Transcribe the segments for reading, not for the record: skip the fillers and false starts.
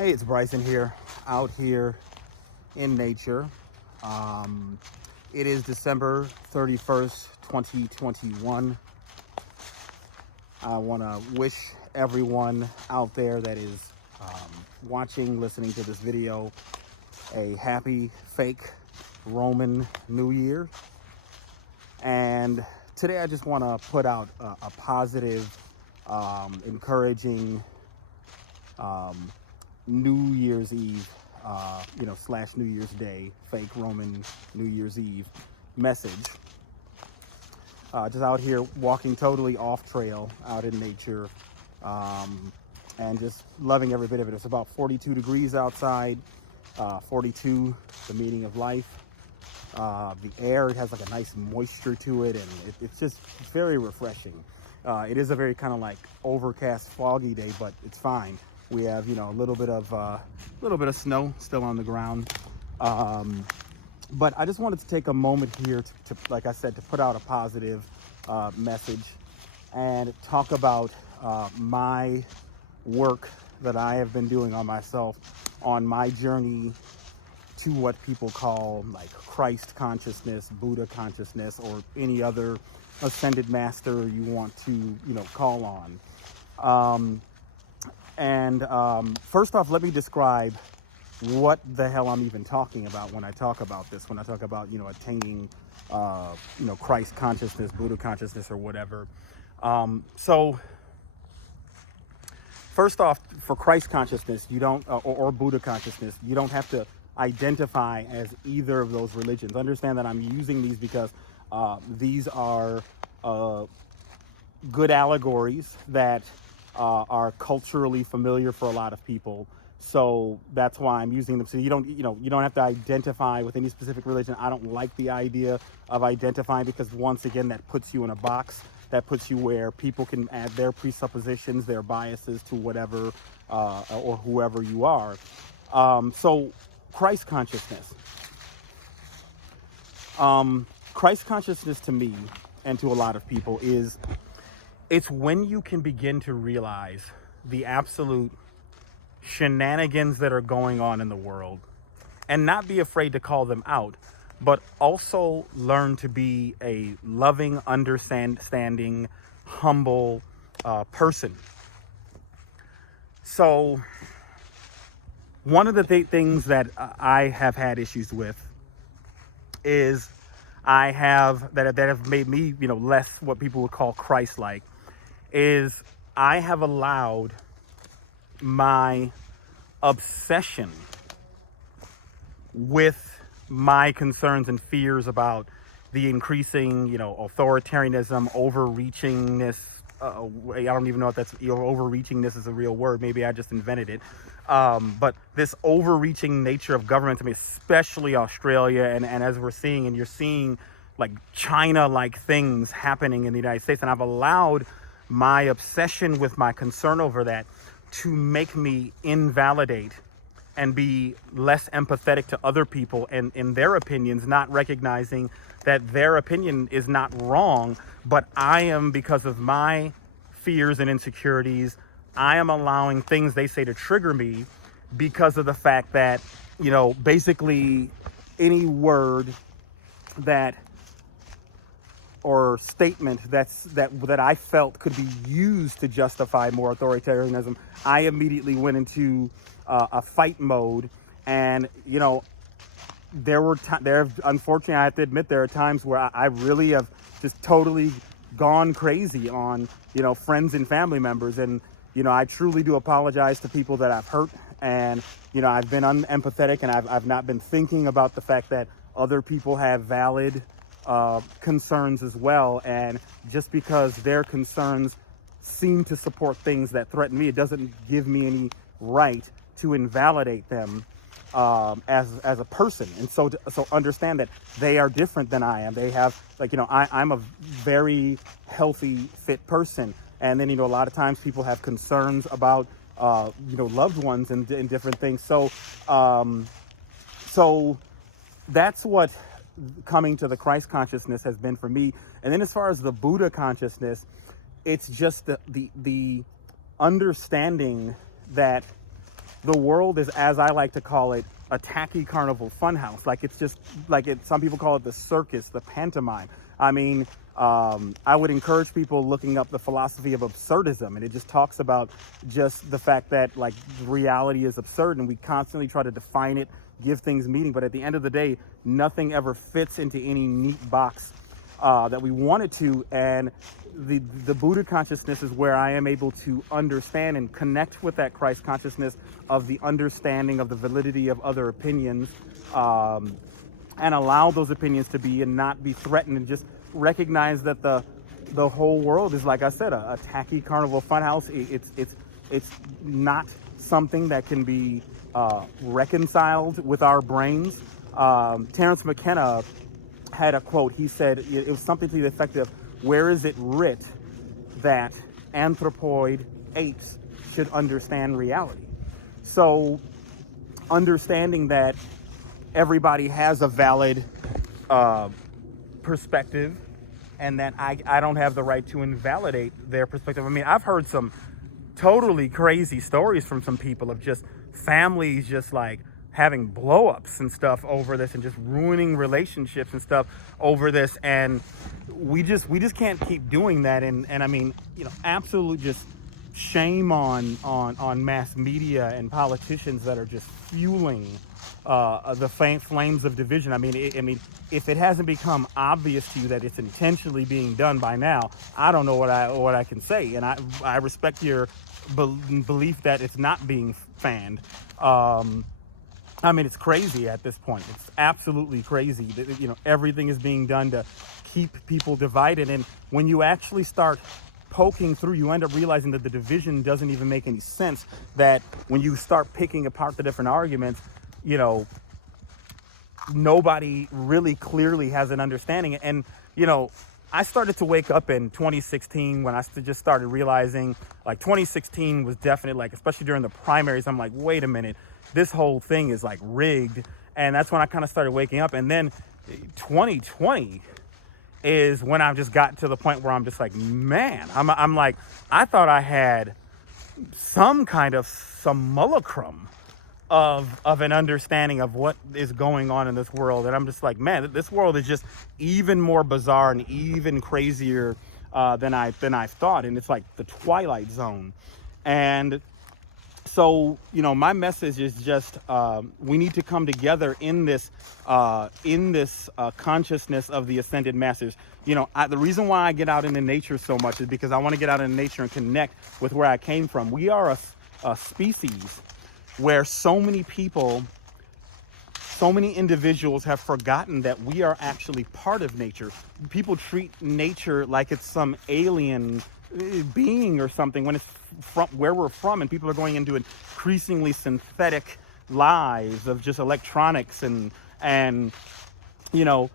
Hey, it's Bryson here, out here in nature. It is December 31st, 2021. I want to wish everyone out there that is watching, listening to this video, a happy, fake Roman New Year. And today I just want to put out a positive, encouraging New Year's Eve, / New Year's Day, fake Roman New Year's Eve message. Just out here walking totally off trail, out in nature, and just loving every bit of it. It's about 42 degrees outside, 42, the meaning of life. The air, it has like a nice moisture to it, and it's just very refreshing. It is a very kind of like overcast, foggy day, but it's fine. We have, a little bit of snow still on the ground. But I just wanted to take a moment here to, like I said, to put out a positive message and talk about my work that I have been doing on myself on my journey to what people call like Christ consciousness, Buddha consciousness, or any other ascended master you want to, call on. First off, let me describe what the hell I'm even talking about when I talk about this, when I talk about, attaining, Christ consciousness, Buddha consciousness, or whatever. So first off, for Christ consciousness, you don't, or Buddha consciousness, you don't have to identify as either of those religions. Understand that I'm using these because these are good allegories that are culturally familiar for a lot of people. So that's why I'm using them. So you don't have to identify with any specific religion. I don't like the idea of identifying because once again, that puts you in a box. That puts you where people can add their presuppositions, their biases to whatever or whoever you are. So Christ consciousness. Christ consciousness to me and to a lot of people it's when you can begin to realize the absolute shenanigans that are going on in the world and not be afraid to call them out, but also learn to be a loving, understanding, humble person. So one of the things that I have had issues with is that have made me, less what people would call Christ-like, is I have allowed my obsession with my concerns and fears about the increasing, authoritarianism, overreachingness. I don't even know if that's, overreachingness is a real word. Maybe I just invented it. But this overreaching nature of government, especially Australia, and as we're seeing, and you're seeing like China-like things happening in the United States, and I've allowed my obsession with my concern over that to make me invalidate and be less empathetic to other people and in their opinions, not recognizing that their opinion is not wrong, but I am, because of my fears and insecurities, I am allowing things they say to trigger me because of the fact that, basically any word that or statement that I felt could be used to justify more authoritarianism, I immediately went into a fight mode. And unfortunately, I have to admit, there are times where I really have just totally gone crazy on friends and family members, and I truly do apologize to people that I've hurt, and I've been unempathetic, and I've not been thinking about the fact that other people have valid concerns as well, and just because their concerns seem to support things that threaten me, it doesn't give me any right to invalidate them as a person. And so understand that they are different than I am. They have I'm a very healthy, fit person, and then a lot of times people have concerns about loved ones and different things. So that's what coming to the Christ consciousness has been for me. And then as far as the Buddha consciousness, it's just the understanding that the world is, as I like to call it, a tacky carnival funhouse. Like it's just like it. Some people call it the circus, the pantomime. I mean, I would encourage people looking up the philosophy of absurdism, and it just talks about just the fact that like reality is absurd, and we constantly try to define it, give things meaning, but at the end of the day, nothing ever fits into any neat box that we want it to. And the Buddha consciousness is where I am able to understand and connect with that Christ consciousness of the understanding of the validity of other opinions, and allow those opinions to be and not be threatened, and just recognize that the whole world is, like I said, a tacky carnival funhouse. It's not something that can be reconciled with our brains. Terence McKenna had a quote. He said it was something to the effect of, "Where is it writ that anthropoid apes should understand reality?" So understanding that everybody has a valid perspective, and that I don't have the right to invalidate their perspective. I mean, I've heard some totally crazy stories from some people of just families just like having blow-ups and stuff over this, and just ruining relationships and stuff over this, and we just can't keep doing that. And I mean, absolute just shame on mass media and politicians that are just fueling the flames of division. I mean, if it hasn't become obvious to you that it's intentionally being done by now, I don't know what I can say. And I respect your belief that it's not being fanned. I mean, it's crazy at this point. It's absolutely crazy. Everything is being done to keep people divided. And when you actually start poking through, you end up realizing that the division doesn't even make any sense. That when you start picking apart the different arguments, nobody really clearly has an understanding. And, I started to wake up in 2016 when I just started realizing, like, 2016 was definitely, like, especially during the primaries, I'm like, wait a minute, this whole thing is like rigged. And that's when I kind of started waking up. And then 2020 is when I've just got to the point where I'm just like, man, I'm like, I thought I had some kind of simulacrum of an understanding of what is going on in this world. And I'm just like, man, this world is just even more bizarre and even crazier than I've thought. And it's like the Twilight Zone. And so, my message is just we need to come together in this consciousness of the ascended masters. The reason why I get out into nature so much is because I want to get out into nature and connect with where I came from. We are a species where so many people, so many individuals have forgotten that we are actually part of nature. People treat nature like it's some alien being or something when it's from where we're from, and people are going into increasingly synthetic lives of just electronics, and you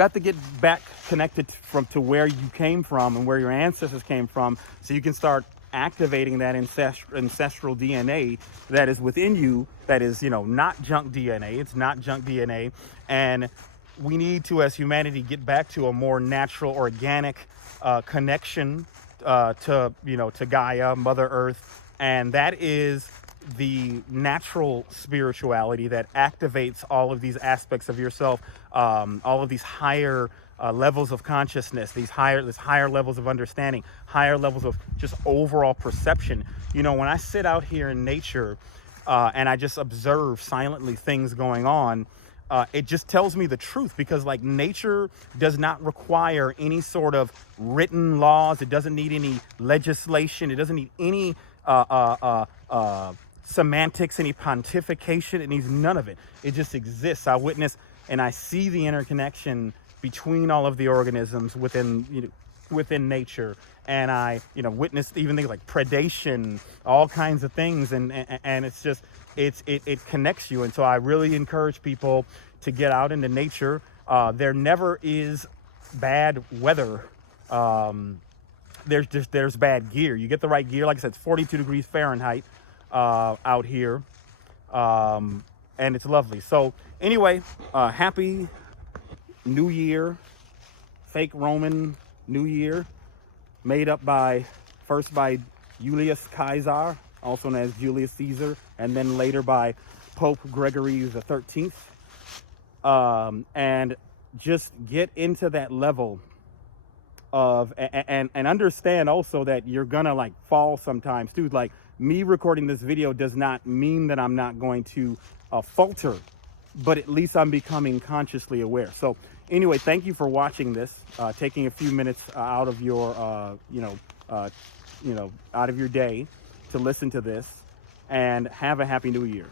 have to get back connected to where you came from and where your ancestors came from, so you can start activating that ancestral DNA that is within you, that is not junk DNA. It's not junk DNA. And we need to, as humanity, get back to a more natural, organic connection to Gaia, Mother Earth. And that is the natural spirituality that activates all of these aspects of yourself, all of these higher levels of consciousness, these higher levels of understanding, higher levels of just overall perception. When I sit out here in nature and I just observe silently things going on, it just tells me the truth, because like nature does not require any sort of written laws. It doesn't need any legislation. It doesn't need any semantics, any pontification. It needs none of it. It just exists. I witness and I see the interconnection between all of the organisms within nature, and I witnessed even things like predation, all kinds of things, and it's just it connects you. And so I really encourage people to get out into nature. There never is bad weather. There's bad gear. You get the right gear. Like I said, it's 42 degrees Fahrenheit out here, and it's lovely. So anyway, happy New Year, fake Roman New Year, made up by Julius Caesar, also known as Julius Caesar, and then later by Pope Gregory the 13th. And just get into that level of and understand also that you're gonna like fall sometimes too. Like me recording this video does not mean that I'm not going to falter, but at least I'm becoming consciously aware. So anyway, thank you for watching this, taking a few minutes out of your out of your day to listen to this, and have a happy new year.